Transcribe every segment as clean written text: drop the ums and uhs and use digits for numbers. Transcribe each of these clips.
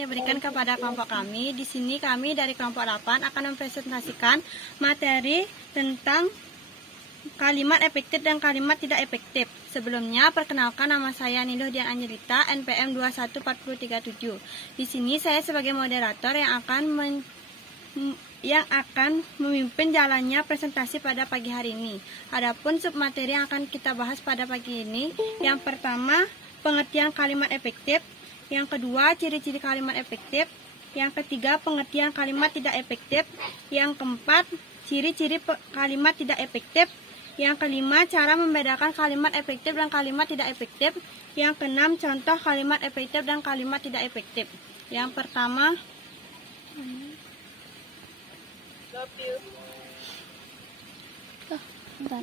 yang diberikan kepada kelompok kami. Di sini kami dari kelompok 8 akan mempresentasikan materi tentang kalimat efektif dan kalimat tidak efektif. Sebelumnya, perkenalkan, nama saya Niluh Dian Angelita, NPM 21437. Di sini saya sebagai moderator yang akan memimpin jalannya presentasi pada pagi hari ini. Adapun submateri yang akan kita bahas pada pagi ini, yang pertama, pengertian kalimat efektif, yang kedua, ciri-ciri kalimat efektif, yang ketiga, pengertian kalimat tidak efektif, yang keempat, ciri-ciri kalimat tidak efektif, yang kelima, cara membedakan kalimat efektif dan kalimat tidak efektif, yang keenam, contoh kalimat efektif dan kalimat tidak efektif. Yang pertama, Love you. Bentar.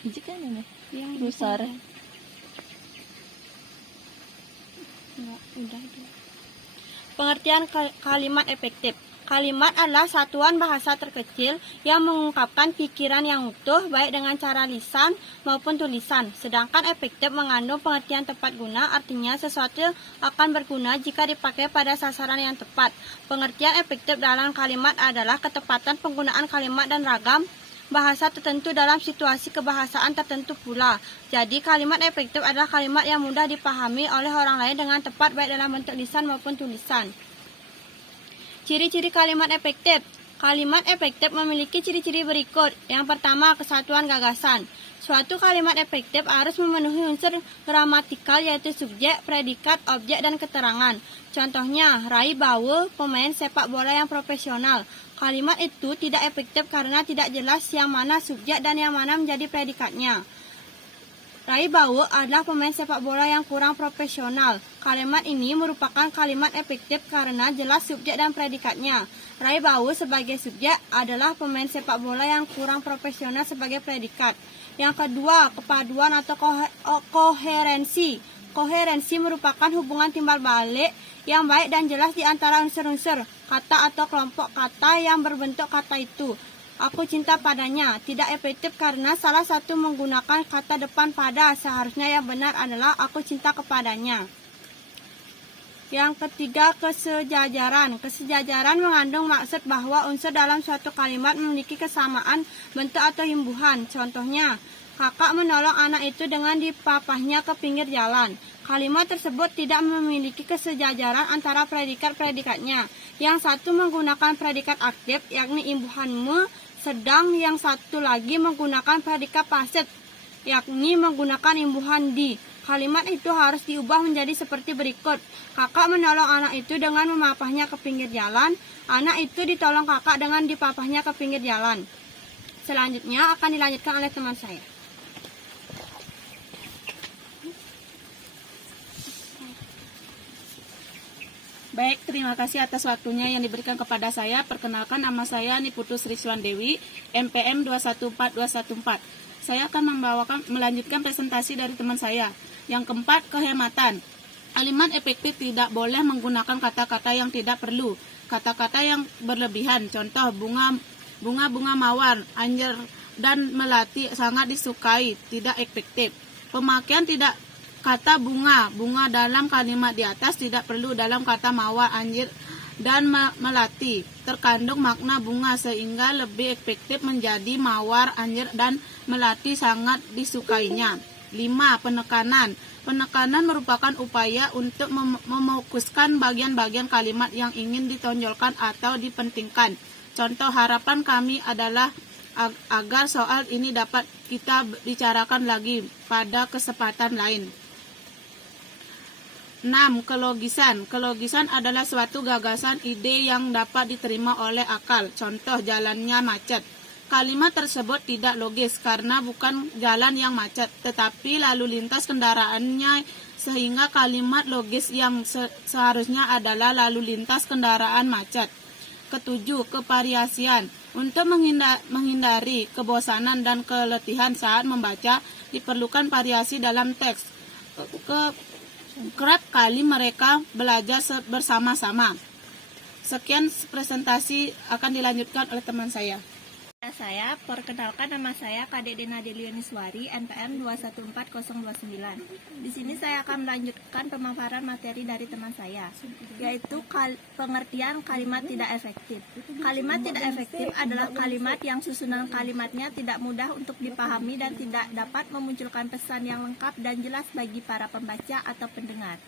Ini kan ini. yang Besar. Udah. Pengertian kalimat efektif. Kalimat adalah satuan bahasa terkecil yang mengungkapkan pikiran yang utuh, baik dengan cara lisan maupun tulisan. Sedangkan efektif mengandung pengertian tepat guna, artinya sesuatu akan berguna jika dipakai pada sasaran yang tepat. Pengertian efektif dalam kalimat adalah ketepatan penggunaan kalimat dan ragam bahasa tertentu dalam situasi kebahasaan tertentu pula. Jadi, kalimat efektif adalah kalimat yang mudah dipahami oleh orang lain dengan tepat, baik dalam bentuk lisan maupun tulisan. Ciri-ciri kalimat efektif. Kalimat efektif memiliki ciri-ciri berikut. Yang pertama, kesatuan gagasan. Suatu kalimat efektif harus memenuhi unsur gramatikal, yaitu subjek, predikat, objek, dan keterangan. Contohnya, Rai Bawo, pemain sepak bola yang profesional. Kalimat itu tidak efektif karena tidak jelas yang mana subjek dan yang mana menjadi predikatnya. Rai Bawo adalah pemain sepak bola yang kurang profesional. Kalimat ini merupakan kalimat efektif karena jelas subjek dan predikatnya. Rai Bawo sebagai subjek adalah pemain sepak bola yang kurang profesional sebagai predikat. Yang kedua, kepaduan atau koherensi. Koherensi merupakan hubungan timbal balik yang baik dan jelas di antara unsur-unsur kata atau kelompok kata yang berbentuk kata itu. Aku cinta padanya. Tidak efektif karena salah satu menggunakan kata depan pada. Seharusnya yang benar adalah aku cinta kepadanya. Yang ketiga, kesejajaran. Kesejajaran mengandung maksud bahwa unsur dalam suatu kalimat memiliki kesamaan bentuk atau imbuhan. Contohnya, kakak menolong anak itu dengan dipapahnya ke pinggir jalan. Kalimat tersebut tidak memiliki kesejajaran antara predikat-predikatnya. Yang satu menggunakan predikat aktif, yakni imbuhan me, sedang yang satu lagi menggunakan predikat pasif, yakni menggunakan imbuhan di. Kalimat itu harus diubah menjadi seperti berikut. Kakak menolong anak itu dengan memapahnya ke pinggir jalan. Anak itu ditolong kakak dengan dipapahnya ke pinggir jalan. Selanjutnya akan dilanjutkan oleh teman saya. Baik, terima kasih atas waktunya yang diberikan kepada saya. Perkenalkan, nama saya Niputu Sriswan Dewi, MPM 214214. Saya akan melanjutkan presentasi dari teman saya. Yang keempat, kehematan. Kalimat efektif tidak boleh menggunakan kata-kata yang tidak perlu. Kata-kata yang berlebihan, contoh bunga mawar, anjir, dan melati sangat disukai, tidak efektif. Pemakaian tidak kata bunga dalam kalimat di atas tidak perlu dalam kata mawar, anjir, dan melati. Terkandung makna bunga sehingga lebih efektif menjadi mawar, anjir, dan melati sangat disukainya. 5. Penekanan. Penekanan merupakan upaya untuk memokuskan bagian-bagian kalimat yang ingin ditonjolkan atau dipentingkan. Contoh, harapan kami adalah agar soal ini dapat kita bicarakan lagi pada kesempatan lain. 6. Kelogisan. Kelogisan adalah suatu gagasan ide yang dapat diterima oleh akal. Contoh, jalannya macet. Kalimat tersebut tidak logis karena bukan jalan yang macet, tetapi lalu lintas kendaraannya, sehingga kalimat logis yang seharusnya adalah lalu lintas kendaraan macet. Ketujuh, kevariasian. Untuk menghindari kebosanan dan keletihan saat membaca, diperlukan variasi dalam teks. Kerap kali mereka belajar bersama-sama. Sekian presentasi akan dilanjutkan oleh teman saya. saya. Perkenalkan, nama saya Kade Dena Delioniswari, NPM 214029. Di sini saya akan melanjutkan pemaparan materi dari teman saya, yaitu pengertian kalimat tidak efektif. Kalimat tidak efektif adalah kalimat yang susunan kalimatnya tidak mudah untuk dipahami dan tidak dapat memunculkan pesan yang lengkap dan jelas bagi para pembaca atau pendengar.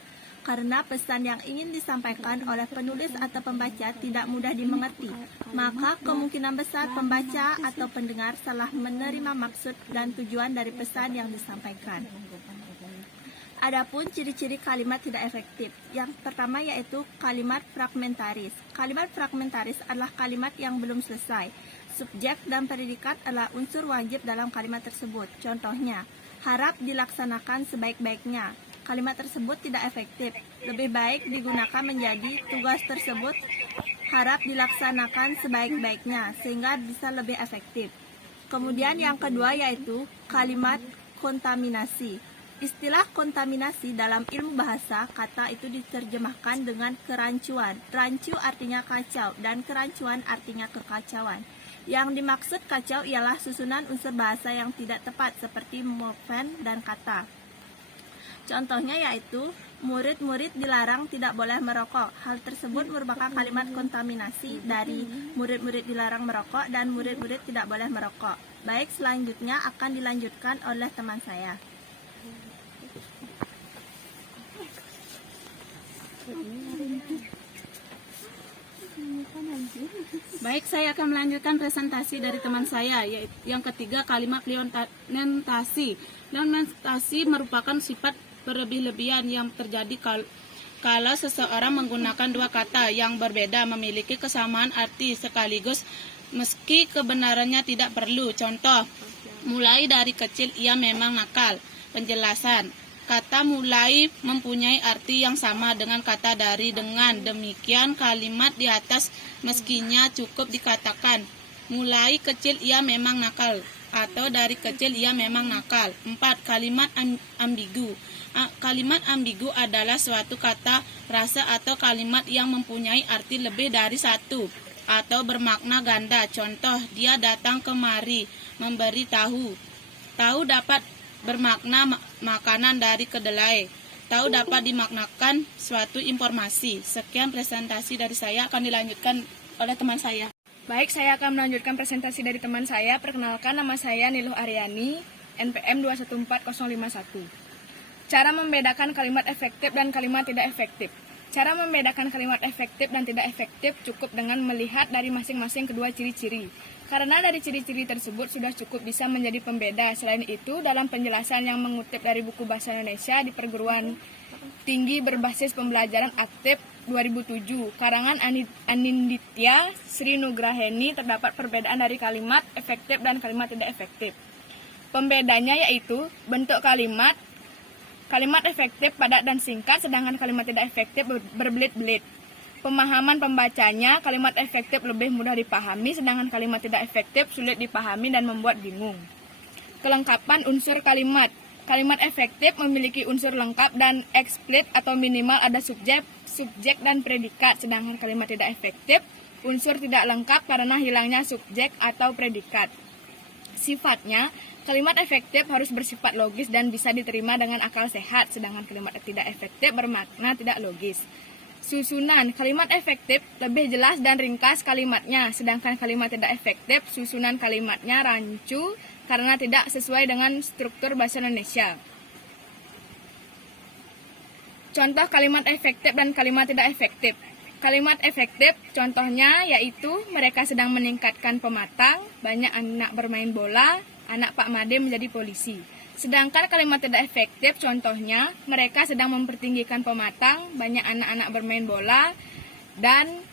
Karena pesan yang ingin disampaikan oleh penulis atau pembaca tidak mudah dimengerti, maka kemungkinan besar pembaca atau pendengar salah menerima maksud dan tujuan dari pesan yang disampaikan. Adapun ciri-ciri kalimat tidak efektif. Yang pertama yaitu kalimat fragmentaris. Kalimat fragmentaris adalah kalimat yang belum selesai. Subjek dan predikat adalah unsur wajib dalam kalimat tersebut. Contohnya, harap dilaksanakan sebaik-baiknya. Kalimat tersebut tidak efektif. Lebih baik digunakan menjadi tugas tersebut harap dilaksanakan sebaik-baiknya sehingga bisa lebih efektif. Kemudian yang kedua yaitu kalimat kontaminasi. Istilah kontaminasi dalam ilmu bahasa kata itu diterjemahkan dengan kerancuan. Rancu artinya kacau dan kerancuan artinya kekacauan. Yang dimaksud kacau ialah susunan unsur bahasa yang tidak tepat seperti morfem dan kata. Contohnya yaitu murid-murid dilarang tidak boleh merokok. Hal tersebut merupakan kalimat kontaminasi dari murid-murid dilarang merokok dan murid-murid tidak boleh merokok. Baik, selanjutnya akan dilanjutkan oleh teman saya. Baik, saya akan melanjutkan presentasi dari teman saya, yaitu yang ketiga kalimat leonentasi. Leonentasi merupakan sifat berlebih-lebihan yang terjadi kala seseorang menggunakan dua kata yang berbeda memiliki kesamaan arti sekaligus meski kebenarannya tidak perlu. Contoh, mulai dari kecil ia memang nakal. Penjelasan, kata mulai mempunyai arti yang sama dengan kata dari. Dengan demikian kalimat di atas meskinya cukup dikatakan mulai kecil ia memang nakal atau dari kecil ia memang nakal. 4. Kalimat ambigu. Kalimat ambigu adalah suatu kata frase atau kalimat yang mempunyai arti lebih dari satu atau bermakna ganda. Contoh, dia datang kemari memberi tahu. Tahu dapat bermakna makanan dari kedelai. Tahu dapat dimaknakan suatu informasi. Sekian presentasi dari saya, akan dilanjutkan oleh teman saya. Baik, saya akan melanjutkan presentasi dari teman saya. Perkenalkan, nama saya Niluh Aryani, NPM 214051. Cara membedakan kalimat efektif dan kalimat tidak efektif. Cara membedakan kalimat efektif dan tidak efektif cukup dengan melihat dari masing-masing kedua ciri-ciri. Karena dari ciri-ciri tersebut sudah cukup bisa menjadi pembeda. Selain itu, dalam penjelasan yang mengutip dari buku Bahasa Indonesia di Perguruan Tinggi Berbasis Pembelajaran Aktif 2007, karangan Aninditya Sri Nugraheni, terdapat perbedaan dari kalimat efektif dan kalimat tidak efektif. Pembedanya yaitu bentuk kalimat. Kalimat efektif padat dan singkat, sedangkan kalimat tidak efektif berbelit-belit. Pemahaman pembacanya, kalimat efektif lebih mudah dipahami, sedangkan kalimat tidak efektif sulit dipahami dan membuat bingung. Kelengkapan unsur kalimat. Kalimat efektif memiliki unsur lengkap dan eksplit atau minimal ada subjek dan predikat, sedangkan kalimat tidak efektif unsur tidak lengkap karena hilangnya subjek atau predikat. Sifatnya, kalimat efektif harus bersifat logis dan bisa diterima dengan akal sehat, sedangkan kalimat tidak efektif bermakna tidak logis. Susunan, kalimat efektif lebih jelas dan ringkas kalimatnya, sedangkan kalimat tidak efektif susunan kalimatnya rancu karena tidak sesuai dengan struktur bahasa Indonesia. Contoh kalimat efektif dan kalimat tidak efektif. Kalimat efektif contohnya yaitu mereka sedang meningkatkan pematang, banyak anak bermain bola, anak Pak Made menjadi polisi. Sedangkan kalimat tidak efektif contohnya mereka sedang mempertinggikan pematang, banyak anak-anak bermain bola, dan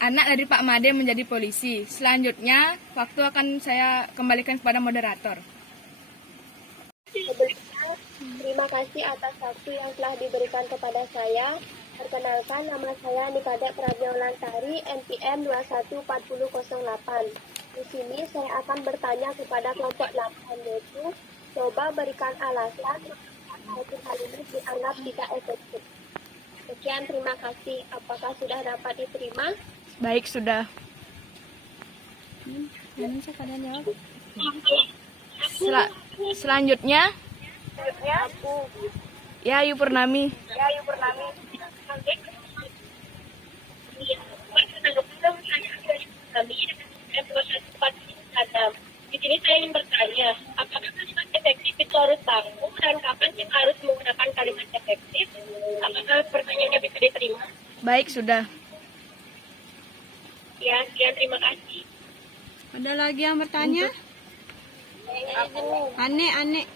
anak dari Pak Made menjadi polisi. Selanjutnya, waktu akan saya kembalikan kepada moderator. Sebelumnya, terima kasih atas waktu yang telah diberikan kepada saya. Perkenalkan, nama saya Nikade Prabyolantari, NPM 214008. Di sini saya akan bertanya kepada kelompok 8, yaitu coba berikan alasan mengapa hal ini dianggap tidak efektif. Sekian, terima kasih. Apakah sudah dapat diterima? Baik, sudah. Selanjutnya, ya Ayu Purnami. Di sini saya ingin bertanya, apakah kalimat efektif itu harus baku dan kapan kita harus menggunakan kalimat efektif? Apakah pertanyaannya bisa diterima? Baik, sudah. Ya, sekian, terima kasih. Ada lagi yang bertanya? Aneh.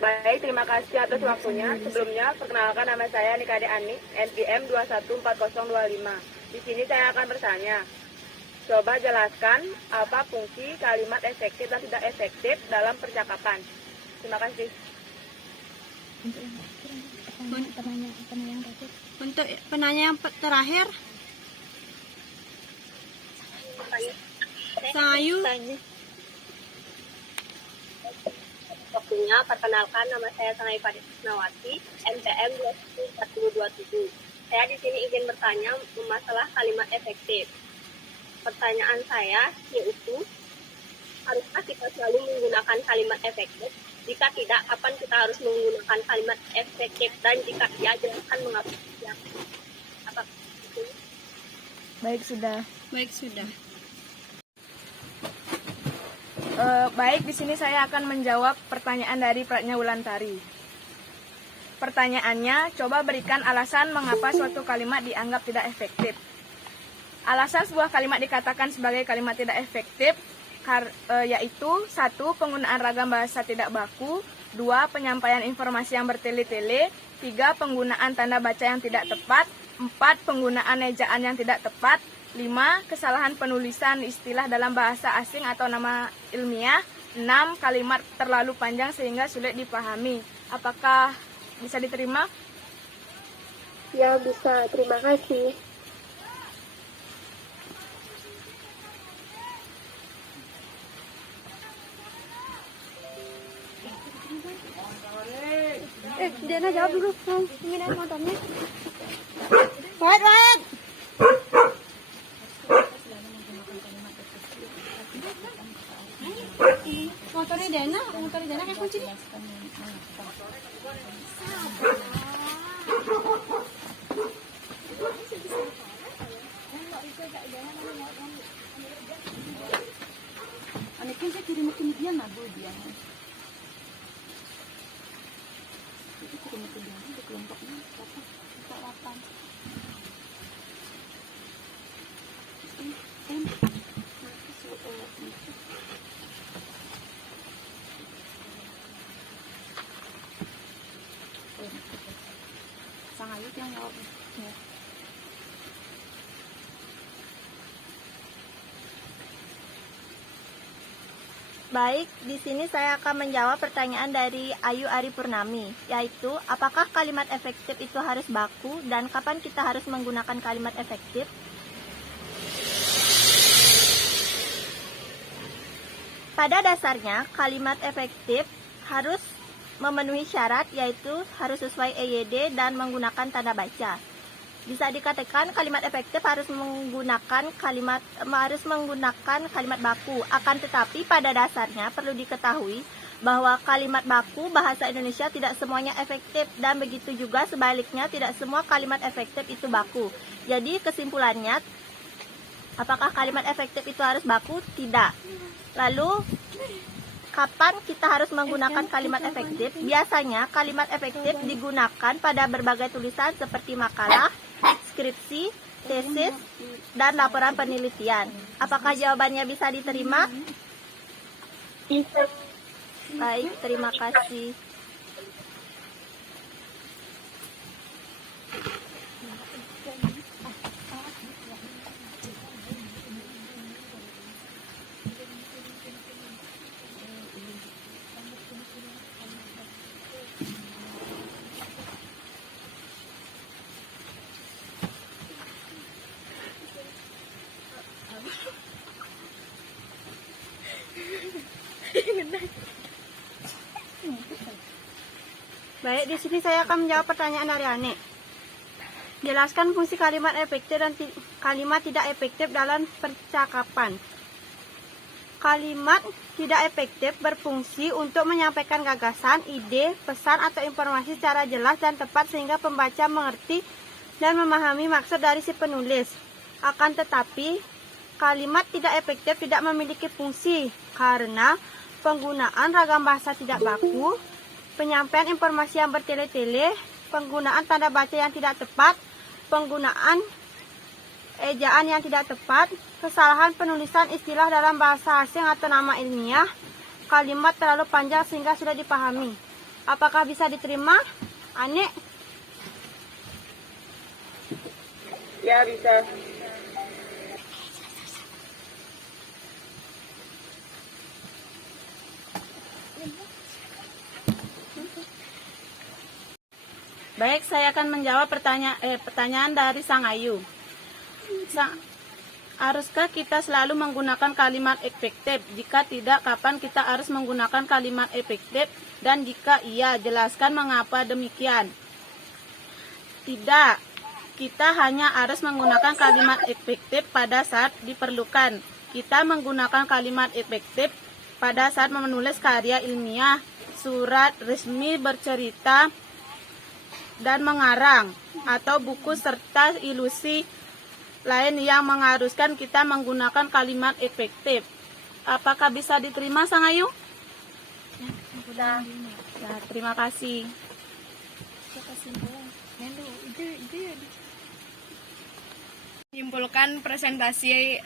Baik, terima kasih atas waktunya. Sebelumnya, perkenalkan nama saya Nikade Ani, NPM 214025. Di sini saya akan bertanya. Coba jelaskan apa fungsi kalimat efektif dan tidak efektif dalam percakapan. Terima kasih. Untuk penanya yang terakhir, Sayu. Waktunya, perkenalkan nama saya Sangai Fadil Nawati, NPM 214027. Saya di sini ingin bertanya masalah kalimat efektif. Pertanyaan saya yaitu, haruskah kita selalu menggunakan kalimat efektif? Jika tidak, kapan kita harus menggunakan kalimat efektif? Dan jika iya, jelaskan mengapa. Apa itu? Baik, sudah. Baik, di sini saya akan menjawab pertanyaan dari Pratnya Wulantari. Pertanyaannya, coba berikan alasan mengapa suatu kalimat dianggap tidak efektif. Alasan sebuah kalimat dikatakan sebagai kalimat tidak efektif yaitu 1. Penggunaan ragam bahasa tidak baku, 2. Penyampaian informasi yang bertele-tele, 3. Penggunaan tanda baca yang tidak tepat, 4. Penggunaan ejaan yang tidak tepat, 5. Kesalahan penulisan istilah dalam bahasa asing atau nama ilmiah, 6. Kalimat terlalu panjang sehingga sulit dipahami. Apakah bisa diterima? Ya, bisa. Terima kasih. Diana jawab dulu. Ini dan motornya. Wait. Motornya Diana kayak kunci nih. Kan saya kirim ke dia nabu dia. Itu kirim ke dia di kelompoknya berapa? 8. Sang Ayu yang jawab. Ya. Baik, di sini saya akan menjawab pertanyaan dari Ayu Ari Purnami, yaitu apakah kalimat efektif itu harus baku dan kapan kita harus menggunakan kalimat efektif? Pada dasarnya, kalimat efektif harus memenuhi syarat, yaitu harus sesuai EYD dan menggunakan tanda baca. Bisa dikatakan kalimat efektif harus menggunakan kalimat baku. Akan tetapi pada dasarnya perlu diketahui bahwa kalimat baku bahasa Indonesia tidak semuanya efektif, dan begitu juga sebaliknya tidak semua kalimat efektif itu baku. Jadi kesimpulannya, apakah kalimat efektif itu harus baku? Tidak. Lalu kapan kita harus menggunakan kalimat efektif? Biasanya kalimat efektif digunakan pada berbagai tulisan seperti makalah, skripsi, tesis, dan laporan penelitian. Apakah jawabannya bisa diterima? Baik, terima kasih. Baik, di sini saya akan menjawab pertanyaan dari Ane. Jelaskan fungsi kalimat efektif dan kalimat tidak efektif dalam percakapan. Kalimat tidak efektif berfungsi untuk menyampaikan gagasan, ide, pesan, atau informasi secara jelas dan tepat sehingga pembaca mengerti dan memahami maksud dari si penulis. Akan tetapi, kalimat tidak efektif tidak memiliki fungsi karena penggunaan ragam bahasa tidak baku, penyampaian informasi yang bertele-tele, penggunaan tanda baca yang tidak tepat, penggunaan ejaan yang tidak tepat, kesalahan penulisan istilah dalam bahasa asing atau nama ilmiah, kalimat terlalu panjang sehingga sudah dipahami. Apakah bisa diterima? Ani? Ya, bisa. Baik, saya akan menjawab pertanyaan dari Sang Ayu. Haruskah kita selalu menggunakan kalimat efektif? Jika tidak, kapan kita harus menggunakan kalimat efektif? Dan jika iya, jelaskan mengapa demikian. Tidak, kita hanya harus menggunakan kalimat efektif pada saat diperlukan. Kita menggunakan kalimat efektif pada saat menulis karya ilmiah, surat resmi bercerita, dan mengarang, atau buku serta ilusi lain yang mengharuskan kita menggunakan kalimat efektif. Apakah bisa diterima, Sang Ayu? Sudah. Ya, terima kasih. Menyimpulkan presentasi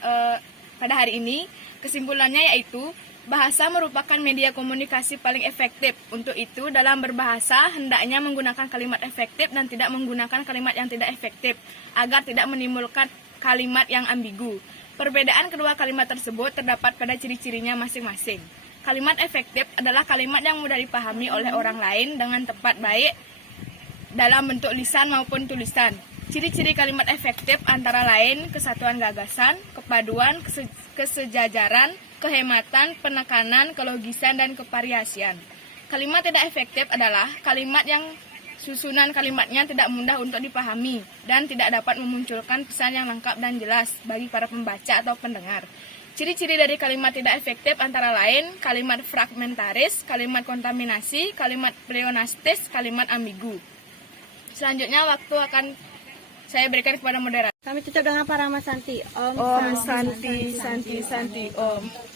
pada hari ini, kesimpulannya yaitu bahasa merupakan media komunikasi paling efektif. Untuk itu, dalam berbahasa, hendaknya menggunakan kalimat efektif dan tidak menggunakan kalimat yang tidak efektif, agar tidak menimbulkan kalimat yang ambigu. Perbedaan kedua kalimat tersebut terdapat pada ciri-cirinya masing-masing. Kalimat efektif adalah kalimat yang mudah dipahami oleh orang lain dengan tepat baik dalam bentuk lisan maupun tulisan. Ciri-ciri kalimat efektif antara lain kesatuan gagasan, kepaduan, kesejajaran, kehematan, penekanan, kelogisan, dan kevariasian. Kalimat tidak efektif adalah kalimat yang susunan kalimatnya tidak mudah untuk dipahami dan tidak dapat memunculkan pesan yang lengkap dan jelas bagi para pembaca atau pendengar. Ciri-ciri dari kalimat tidak efektif antara lain kalimat fragmentaris, kalimat kontaminasi, kalimat pleonastis, kalimat ambigu. Selanjutnya waktu akan saya berikan kepada moderator. Kami tutup dengan Parama Santi. Om Santi Santi Santi Om.